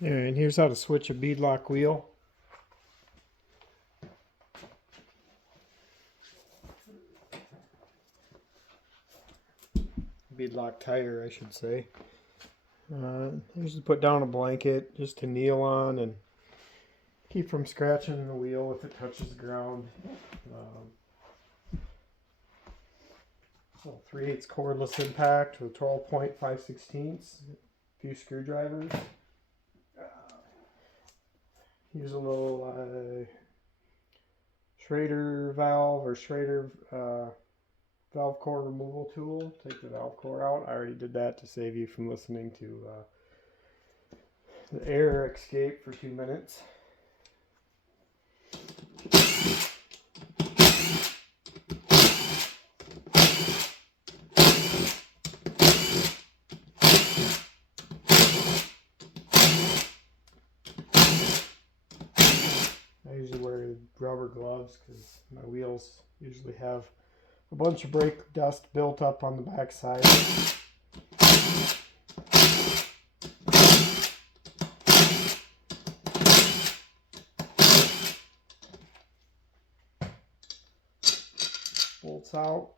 And here's how to switch a beadlock wheel. Beadlock tire, I should say. Here's to put down a blanket just to kneel on and keep from scratching the wheel if it touches the ground. 3/8 cordless impact with 12.5/16, a few screwdrivers. Use a little Schrader valve or Schrader valve core removal tool. Take the valve core out. I already did that to save you from listening to the air escape for 2 minutes. I usually wear rubber gloves because my wheels usually have a bunch of brake dust built up on the back side. Bolts out.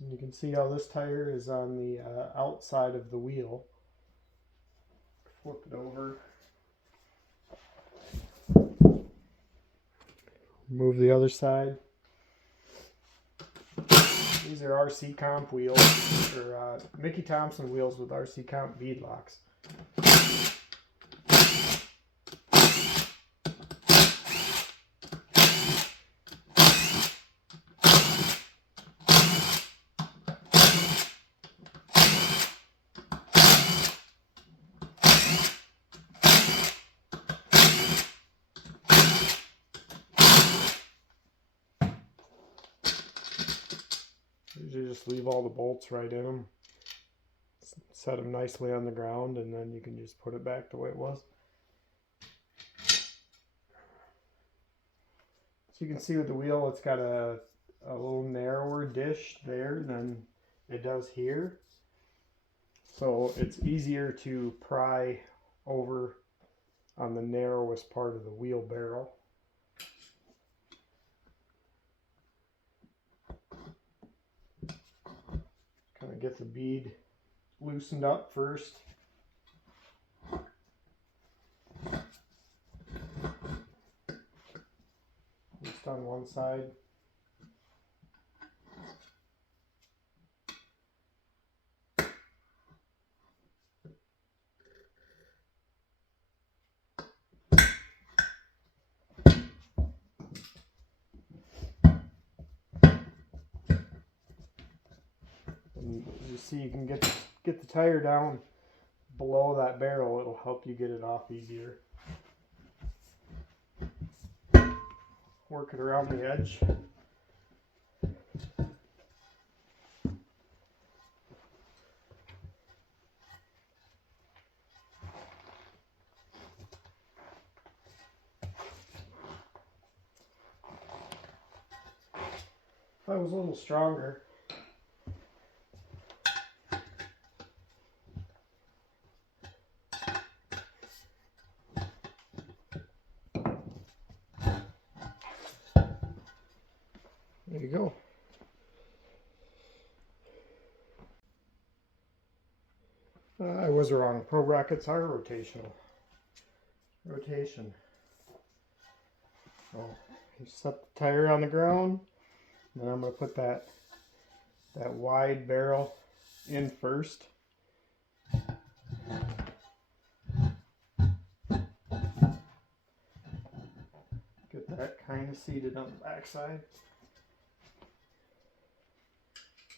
And you can see how this tire is on the outside of the wheel. Flip it over. Move the other side. These are RC Comp wheels, or Mickey Thompson wheels with RC Comp beadlocks. Usually just leave all the bolts right in them, set them nicely on the ground, and then you can just put it back the way it was. So you can see with the wheel, it's got a little narrower dish there than it does here. So it's easier to pry over on the narrowest part of the wheel barrel. Kind of get the bead loosened up first. Just on one side. And as you see, you can get the tire down below that barrel. It'll help you get it off easier. Work it around the edge. If I was a little stronger, there you go. I was wrong. Pro brackets are rotational. Rotation. So you set the tire on the ground. Then I'm going to put that wide barrel in first. Get that kind of seated on the backside.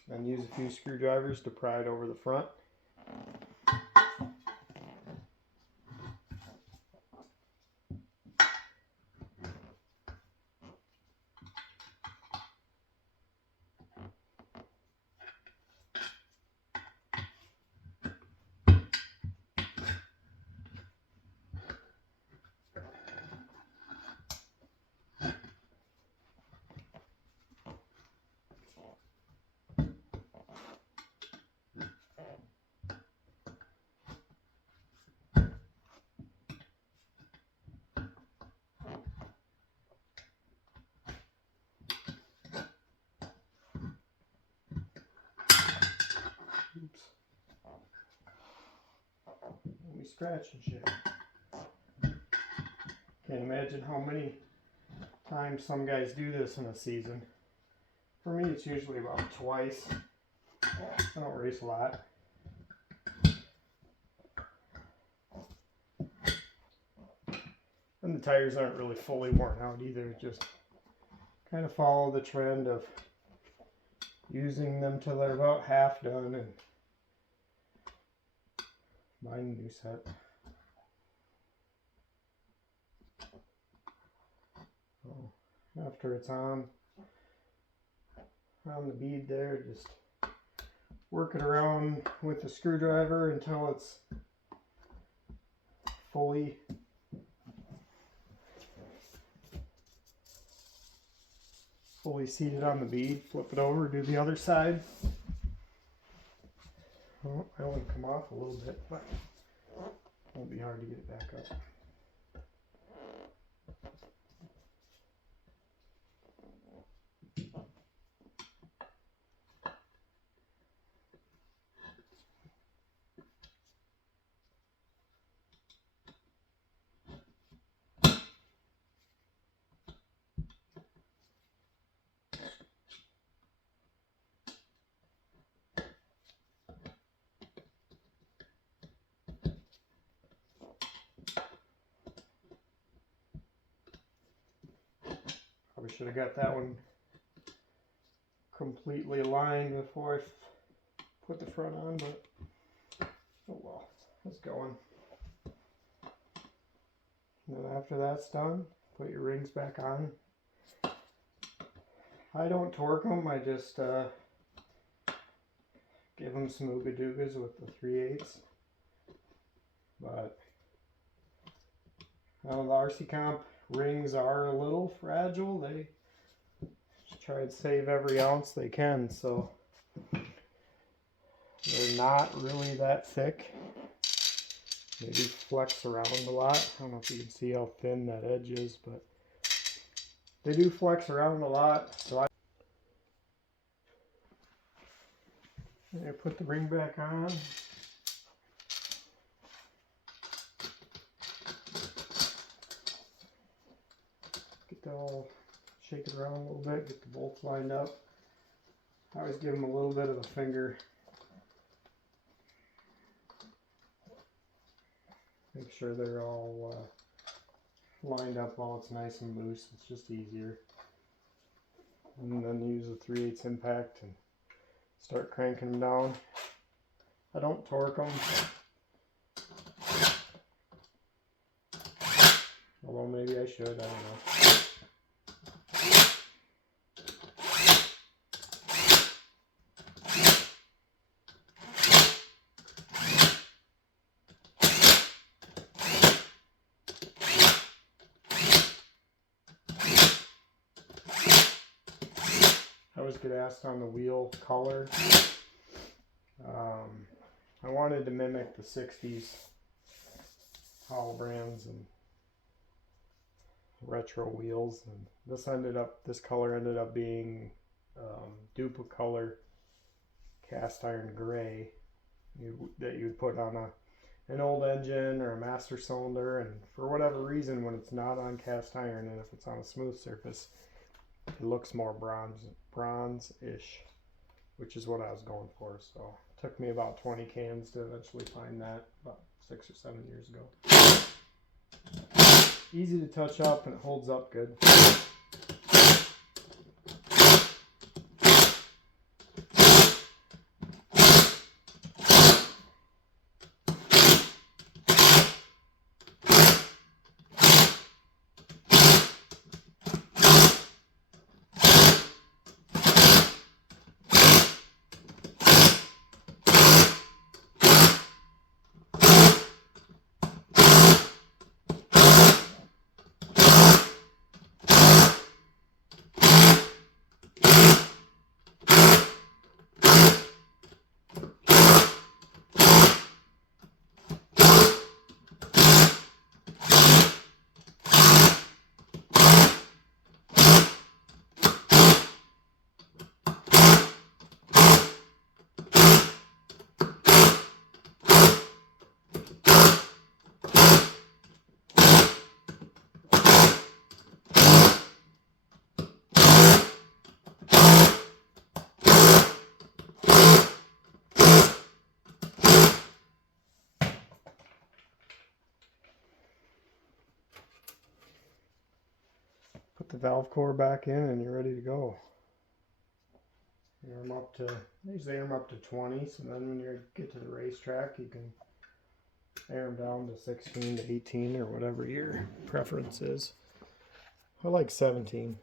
Then use a few screwdrivers to pry it over the front. scratching shit. Can't imagine how many times some guys do this in a season. For me, it's usually about twice. I don't race a lot. And the tires aren't really fully worn out either. Just kind of follow the trend of using them till they're about half done and buying a new set. So after it's on the bead there, just work it around with the screwdriver until it's fully seated on the bead. Flip it over, do the other side. Oh, I want to come off a little bit, but it won't be hard to get it back up. We should have got that one completely aligned before I put the front on, but oh well, it's going. And then after that's done, put your rings back on. I don't torque them, I just give them some ooga doogas with the 3/8. But the RC Comp rings are a little fragile. They just try and save every ounce they can, so they're not really that thick. They do flex around a lot. I don't know if you can see how thin that edge is, but they do flex around a lot. So I put the ring back on. I'll shake it around a little bit, get the bolts lined up. I always give them a little bit of a finger. Make sure they're all lined up while it's nice and loose. It's just easier. And then use the 3/8 impact and start cranking them down. I don't torque them. Although maybe I should, I don't know. I always get asked on the wheel color. I wanted to mimic the 60s Hall brands and retro wheels, and this color ended up being Duplicolor cast iron gray that you would put on an old engine or a master cylinder, and for whatever reason, when it's not on cast iron and if it's on a smooth surface, it looks more bronze-ish, which is what I was going for. So it took me about 20 cans to eventually find that, about 6 or 7 years ago. Easy to touch up and it holds up good. the valve core back in and you're ready to go. Air them up to, I usually air them up to 20, so then when you get to the racetrack you can air them down to 16 to 18 or whatever your preference is. I like 17.